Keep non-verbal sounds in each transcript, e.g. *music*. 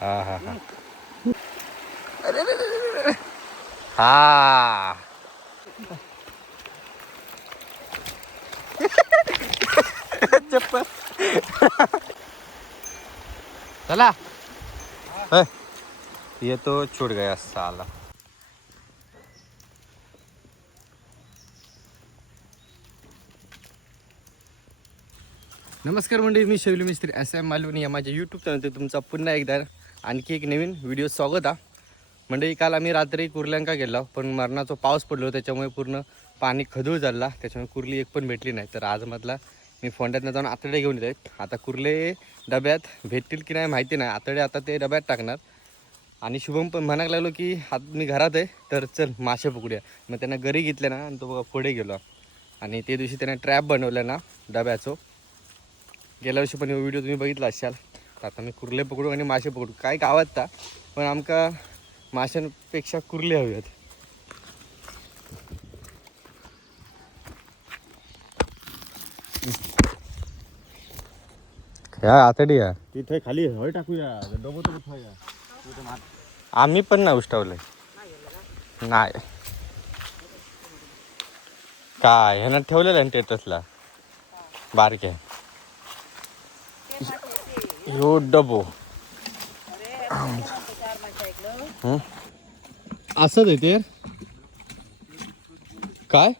हा. हा. हा अरे. हा चप्पल चला ये तो छूट गया साला. नमस्कार मंडळी मी शैली मिस्त्री एस एम मालवणी या माझ्या यूट्यूब चॅनलचे तुमचा पुन्हा एकदा आणखी एक नवीन व्हिडिओ स्वागत आहे म्हणजे काल आम्ही रात्री कुर्ल्यांका गेलो पण मरणाचा पाऊस पडलो त्याच्यामुळे पूर्ण पाणी खदूळ झाला. त्याच्यामुळे कुर्ली एक पण भेटली नाही. तर आज मधला मी फोंड्यातनं जाऊन आतडे घेऊन येत आहेत आता कुर्ले डब्यात भेटतील की नाही माहिती नाही. आतडे आता ते डब्यात टाकणार. आणि शुभम पण म्हणायला लागलो की आत मी घरात आहे तर चल मासे पकडूया. मग त्यांना घरी घेतले ना आणि तो बघा पुढे गेलो. आणि ते दिवशी त्याने ट्रॅप बनवलं ना डब्याचं. गेल्या वर्षी पण व्हिडिओ तुम्ही बघितला असाल. तर आता मी कुर्ले पकडू आणि मासे पकडू. काय गावात ता पण आमका माशांपेक्षा कुर्ले हवेत. ह्या आतडी या. तिथे खाली हळ टाकूया. डबो तो ठेवूया तिथे मात आम्ही पण ना उष्टावलंय नाही. काय ह्यानं ठेवलेलं आहे टेटसला बारक्या. ह्यो डबो. हं? असंच आहे ते. काय?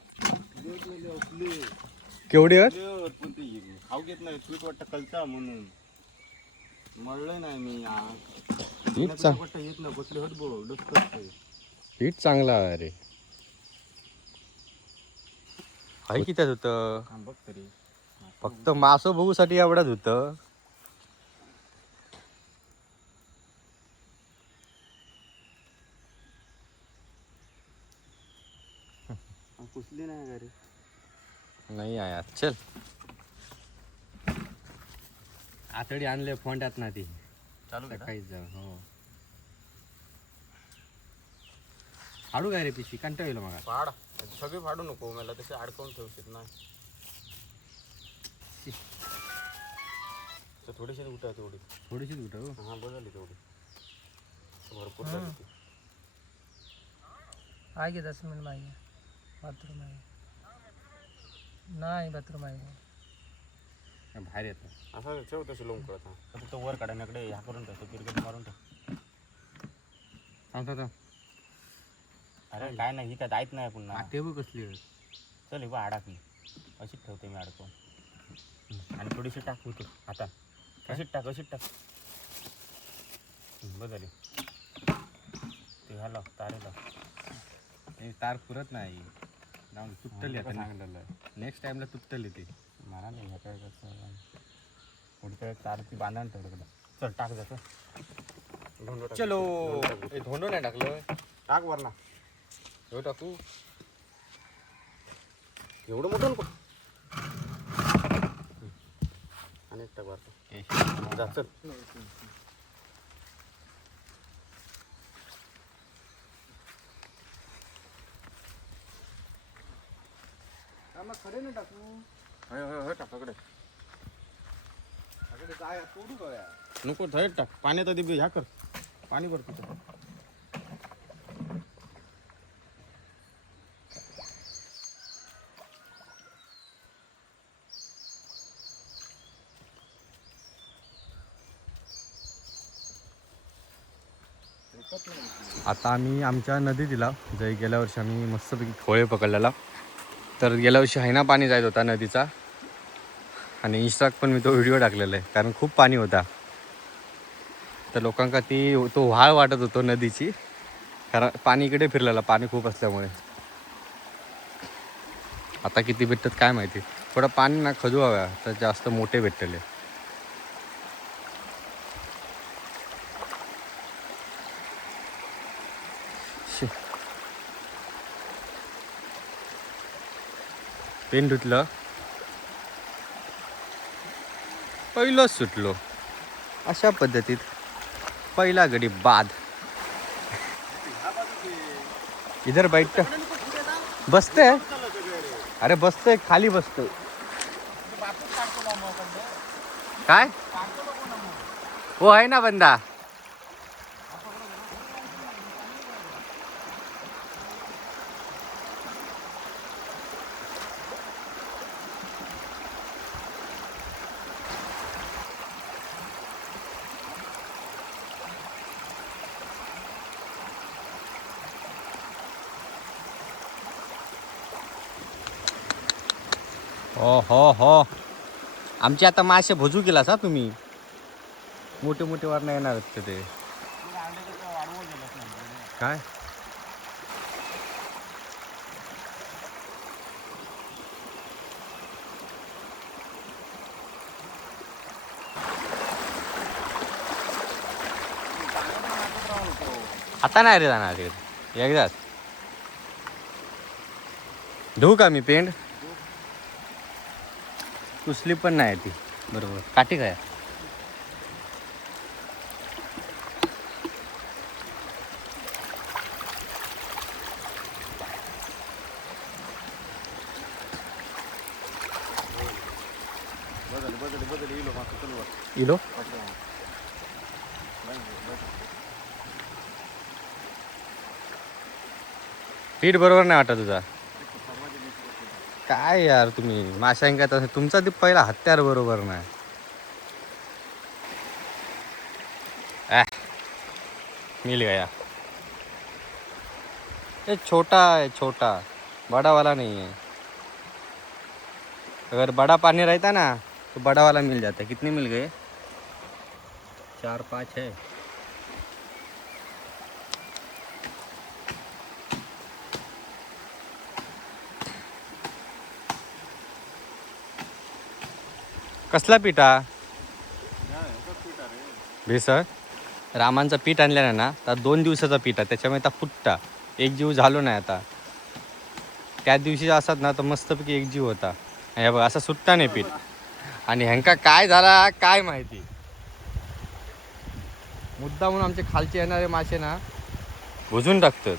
केवढी आहेत? पण ते खाऊ घेत नाही वाटतं कलता म्हणून मळलं नाही मी चांग वाटतं येत नाही हीच चांगला आहे रे. आहे की त्यात होतं? बघ तरी फक्त मासं बघूसाठी एवढंच होतं. पुसली नाही का रे नाही आहे चल। आतडी आणले फोंड्यात ना ती. चालू सकाळीच जाऊ हो. हाडू काय रे पिशवी कंटाळ येईल मग फाड. सगळे फाडू नको मला तसे अडकवून ठेवशील ना तर थोडीशी उठा तेवढी. थोडीशीच कुठं हा. बघाली तेवढी. भरपूर झाली ती. आहे दस मिनिट मागे. बाथरूम आहे. नाही बाथरूम आहे. बाहेर येतं असं ठेव तशी लोंग कळत हा. तो वर काढण्याकडे ह्या करून ठेवतो क्रिकेट मारून ठेव. थांब थांब अरे काय नाही ही काय जायत नाही पुन्हा. ते बघ कसली आहे. चल बा अडकली अशीच ठेवते मी अडकवून आणि थोडीशी टाक. होतो आता. अशीच टाक अशीच टाक. बघ झाली. ते घाला तारे लाव. हे तार पुरत नाही. जाऊन तुटली आता नेक्स्ट टाइमला तुटली ती. मला नाही काय कसं पुढच्या तार ती बांधा ना तेवढं चल टाक जातं चलो. हे धोंडो नाही टाकलं टाक वर ना हो टाकू? एवढं मोठं नको. आणि एक टाक वर जा चल. होय होय होय टाक इकडे नको थंड टाक. पाण्यात आधी ह्या कर. पाणी भर तिथं. आता आम्ही आमच्या नदी दिला जरी गेल्या वर्षी आम्ही मस्तपैकी खोळे पकडलेला. तर गेल्या वर्षी हैना पाणी जायत होता नदीचा. आणि इंस्टाक पण मी तो व्हिडिओ टाकलेला आहे कारण खूप पाणी होता. तर लोकांका ती तो व्हाळ वाटत होतो नदीची. कारण पाणी इकडे फिरलेला पाणी खूप असल्यामुळे. आता किती भेटतात काय माहिती. थोडं पाणी ना खजू हव्या तर जास्त मोठे भेटलेले. पेन धुतलं पहिलंच सुटलो. अशा पद्धतीत पहिला गडी बाद. इधर बैठ बसते अरे बसतोय खाली बसतोय. काय? हो आहे ना बंदा. हो हो हो. आमचे आता मासे भजू केलास हा तुम्ही? मोठे मोठे वरण येणार आहेत ते काय? आता नाही रे जाणार तिकडे. एकदाच. धुवू का मी पेंट कुसली पण नाही ती. बरोबर. काठी काय? इलो? पीठ बरोबर नाही वाटत तुझा. काय यार तुम्ही? माशांका तसं? तुमचा ते पहिला हत्यार बरोबर नाही. मिल गया. ये छोटा है छोटा. बड़ा वाला नहीं है अगर बड़ा पानी रहता ना तो बड़ा वाला मिल जाता. कितने मिल गए? चार पाँच है। कसला पिठा? भेसळ? रामांचं पीठ आणलेलं ना तर दोन दिवसाचा पीठ आहे त्याच्यामुळे आता फुटता एक जीव झालो नाही आता. त्या दिवशी असतात ना तर मस्तपैकी एक जीव होता. हे बघ असं सुट्टा नाही पीठ. आणि ह्यांका काय झाला काय माहिती? मुद्दा म्हणून आमचे खालचे येणारे मासे ना भुजून टाकतात.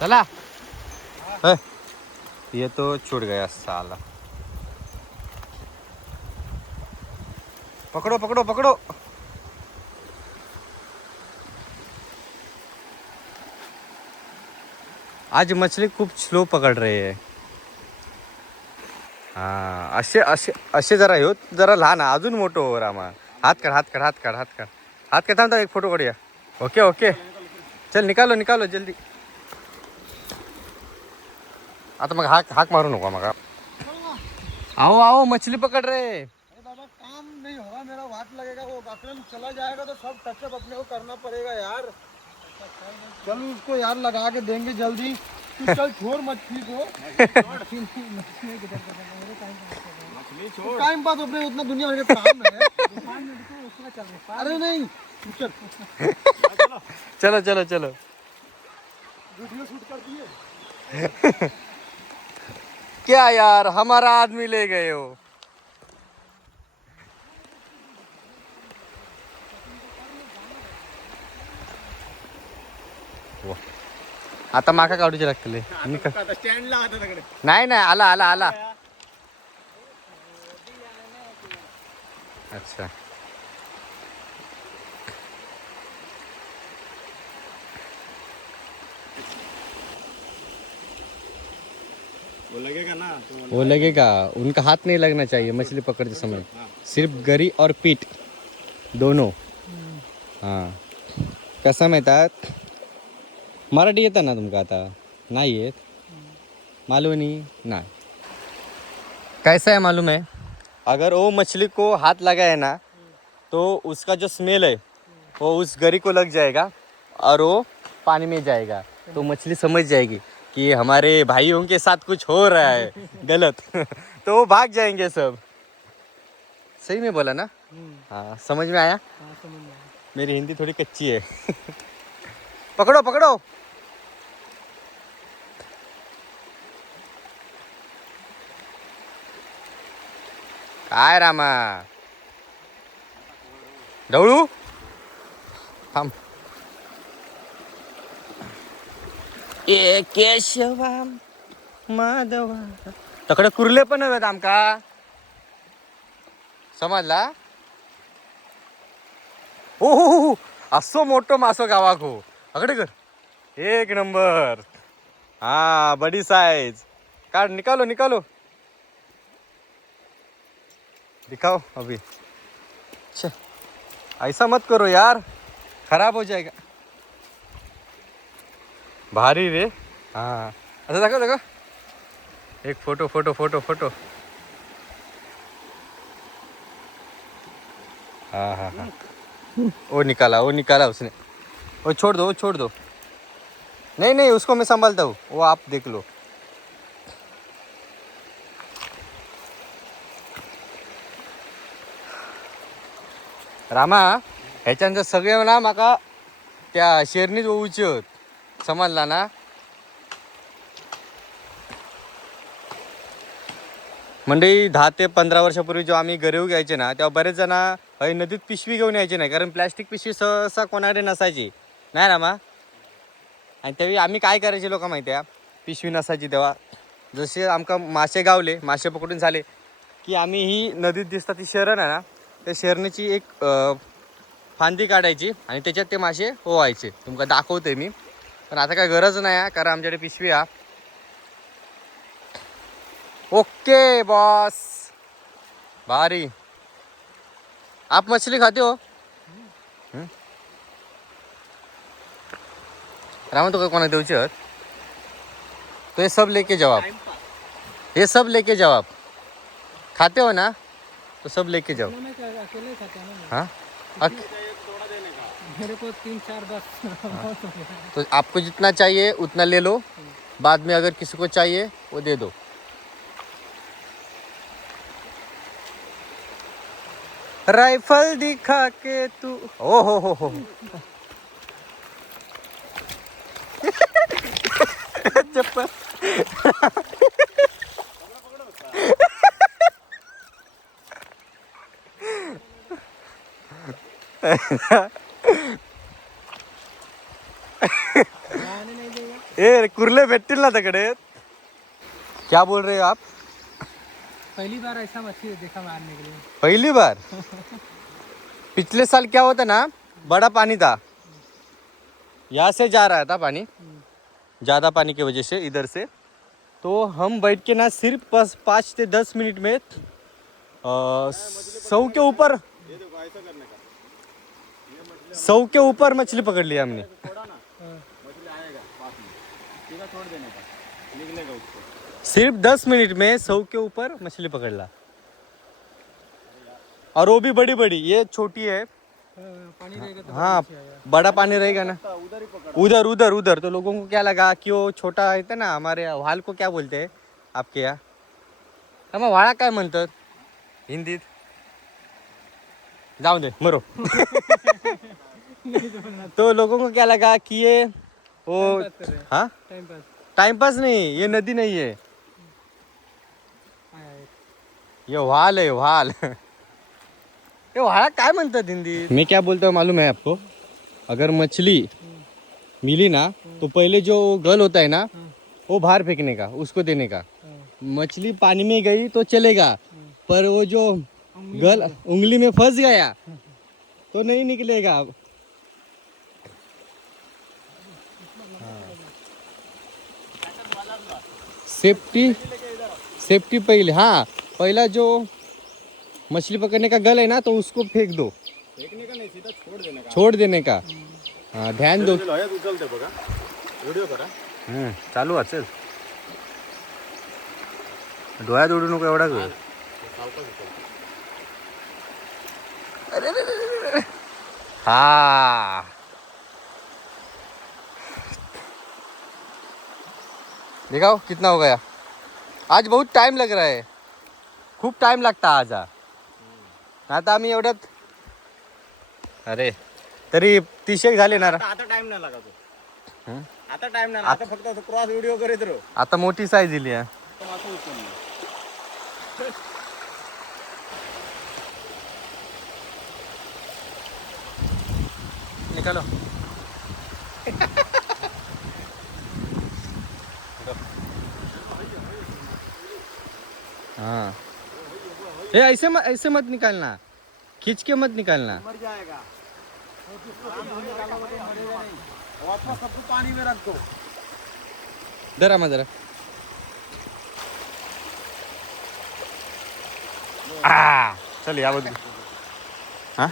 चला. हं. ये तो छूट गया साला। पकड़ो पकड़ो पकड़ो। आज मछली खूप स्लो पकड रही है। हा असे असे असे जरा हो जरा लहान अजून मोठं हो रामा हात काढ हात काढ हात काढ हात काढ। हात काढ थांबता एक फोटो काढूया। Okay okay. चल निकालो निकालो जल्दी। आता मग हाक हाक मारू नको मग. आओ आओ मछली पकड़ रहे बाबा काम नहीं होगा मेरा वाट लगेगा वो चला जाएगा तो सब टचअप अपने को करना पड़ेगा यार। चल उसको यार लगा के देंगे जल्दी। तू चल छोड़ मछली को। टाइम पास अपने उतना दुनिया भर के काम है। अरे नहीं चलो। चलो चलो वीडियो शूट कर दिए। क्या यार हमारा आदमी ले गए हो। आता माका काढूचे लागतले नाही नाही आला आला आला. अच्छा वो लगेगा ना तो वो लगेगा। उनका हाथ नहीं लगना चाहिए, मछली पकड़ते समय। सिर्फ़ गरी और पीठ, दोनों। हाँ। कसं माहितात मराठी येतं ना तुमका आता? नाही येत नाही। कैसा है मालूम है? अगर वो मछली को हाथ लगा है ना तो उसका जो स्मेल है, वो उस गरी को लग जाएगा और वो पानी में जाएगा। तो मछली समझ जाएगी। कि हमारे भाइयों के साथ कुछ हो रहा है। *laughs* गलत। *laughs* तो वो भाग जाएँगे सब। सही में बोला ना? हाँ समझ में आया। मेरी हिंदी थोड़ी कच्ची है। *laughs* पकड़ो पकड़ो। काय रामा? ढवळू? थांब। ए केशवा माधवा. तकडे कुर्ले पण हवेत आमका. समजला? हो हो हो, हो. असो मोठो मासो गावाक. हो अकडे कर. एक नंबर. हा बडी साईज काढ निकालो निकालो. दिखाओ अभी. अच्छा ऐसा मत करो यार. खराब हो जाएगा. भारी रे. हाँ. असं दाखव दाखव. एक फोटो फोटो फोटो फोटो. हाँ हाँ हाँ. वो निकाला वो निकाला उसने. वो छोड़ दो वो छोड़ दो. नहीं नहीं उसको मैं संभालता हूँ. वो आप देख लो. रामा ह्याच्यानंतर सगळे ना म्हाका त्या शेरणीच ओवचे होत समजला ना? मंडळी दहा ते पंधरा वर्षापूर्वी जेव्हा आम्ही गरीव घ्यायचे ना तेव्हा बरेच जण नदीत पिशवी घेऊन यायचे नाही कारण प्लॅस्टिक पिशवी सहसा कोणाकडे नसायची. नाही ना मा आणि त्यावेळी आम्ही काय करायचे लोक माहिती आहे? पिशवी नसायची तेव्हा. जसे आमका मासे गावले मासे पकडून झाले की आम्ही ही नदीत दिसतात ती शरण आहे ना त्या शरणीची एक फांदी काढायची आणि त्याच्यात ते मासे ओवायचे. तुमका दाखवते मी. पण आता काय गरज नाही कारण आमच्याकडे पिशवी हा. Okay boss. भारी. आप मछली खाते हो? रामा तो कोणा देऊची आहेत तो ये सब लेके जाओ आप ये सब लेके जाओ आप खाते हो ना? तो सब लेके जाओ हूँ? हाँ मेरे को तीन चार बस तो आपको जितना चाहिए उतना ले लो। बाद में अगर किसी को चाहिए वो दे दो। राइफल दिखा के तू। ओ हो हो हो। चप्पल। आने नहीं देगा *laughs* ए कुर्ले भेटतील ना तकडे क्या बोल रहे हो आप? पहली बार ऐसा मछली देखा मारने के लिए। पहली बार? पिछले साल क्या होता ना बड़ा पानी था। यहाँ से जा रहा था पानी ज़्यादा पानी की वजह से इधर से। तो हम बैठ के ना सिर्फ़ बस पाँच से दस मिनट में सौ के ऊपर सौ के ऊपर मछली पकड़ लिया हमने। सिर्फ दस मिनट में सौ के ऊपर मछली पकड़ ला और वो भी बड़ी बड़ी ये छोटी है। पानी रहेगा तो हाँ बड़ा पानी रहेगा ना। उधर उधर उधर तो लोगों को क्या लगा कि वो छोटा है ना हमारे वाल को क्या बोलते हैं आपके यहाँ? हम वाळा काय म्हणतात हिंदीत जाऊ दे मरो। *laughs* तो लोगों को क्या लगा कि ये वो हैं। हाँ? टाइम पास टाइम पास नहीं ये नदी नहीं है। ये वाल है वाल ये वाला *laughs* काय म्हणतात हिंदी मैं क्या बोलता हूँ मालूम है आपको? अगर मछली मिली ना तो पहले जो गल होता है ना वो बाहर फेंकने का उसको देने का। हाँ। मछली पानी में गई तो चलेगा पर वो जो गल उंगली में फंस गया तो नहीं निकलेगा। सेफ्टी सेफ्टी पहले हाँ पहला जो मछली पकड़ने का गल है ना तो उसको फेंक दो। फेकने का नहीं सीधा छोड़ देने का। छोड़ देने का। हाँ ध्यान दो। करा। हम्म, चालू असेल डोळ्यात उडू नको एवढा ग। हा. दिखाओ कितना हो गया। आज बहुत टाइम लग रहा है। खूप टाइम लागता आज. आता आम्ही एवढ्यात अरे तरी तीसेक झाले ना आता आता टाइम नाही लागत हं? आता टाइम नाही आता फक्त क्रॉस व्हिडिओ करीत राहू. आता मोठी साईज दिली निकालो. *laughs* हाँ। ए ऐसे मत ऐसे मत निकालना। खींच के मत निकालना। मर जाएगा। सबको पानी में रख दो। जरा मग जरा। आ। चल या बघ हा?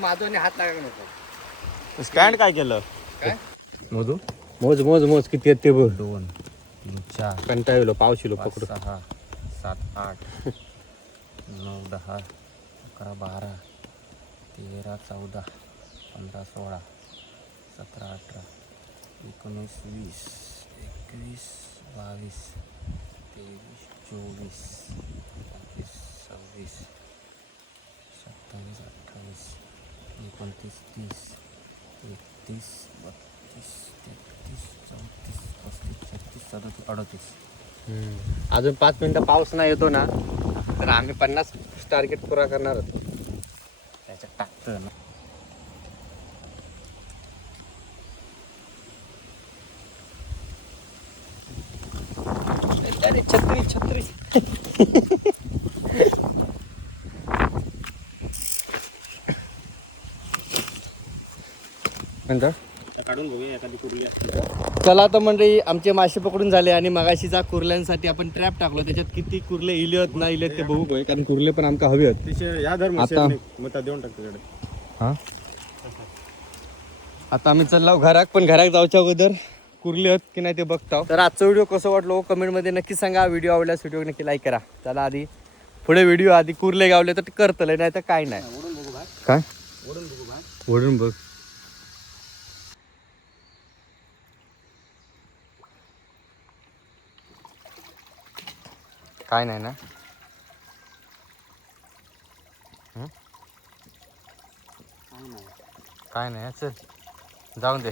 माधवने हात लागा नको स्टँड काय केलं? काय? मधू मोज मोज मोज किती आहेत ते बघ. दोन चार. कंटाळलो पावशिलो पकडू सहा. सात आठ *laughs* नऊ दहा अकरा बारा तेरा चौदा पंधरा सोळा सतरा अठरा एकोणीस वीस एकवीस बावीस तेवीस चोवीस पंचवीस सव्वीस सत्तावीस अठ्ठावीस एकोणतीस तीस एकतीस बत्तीस तेहतीस चौतीस पस्तीस छत्तीस सदतीस अडतीस. अजून पाच मिनिटं पाऊस नाही येतो ना तर आम्ही पन्नास टार्गेट पुरा करणार आहोत. त्याच्यात टाकतं ना. अरे छत्री छत्री. नंतर? काढून बघूया एखादी कुर्ली असते चला आता मंडळी आमचे मासे पकडून झाले आणि मगाशीचा कुर्ल्यांसाठी आपण ट्रॅप टाकलो. त्याच्यात किती कुर्ले इले आहेत ना इले आहेत ते बघू. कारण कुर्ले पण आमका हवे आहेत. या धर्म आता? देऊन टाकतो हा? आता आम्ही चाललो घरात पण घरात जाऊच्या अगोदर कुर्ले आहेत की नाही ते बघताव. तर आजचा व्हिडिओ कसं वाटलो कमेंटमध्ये नक्की सांगा. व्हिडिओ आवडल्यास व्हिडिओ नक्की लाईक करा. चला आधी पुढे व्हिडिओ आधी कुर्ले गावले तर करतले नाही. तर काय? नाही काय ओढून बघू बाय ओढून बघ काय नाही ना? काय नाही चल. जाऊन दे.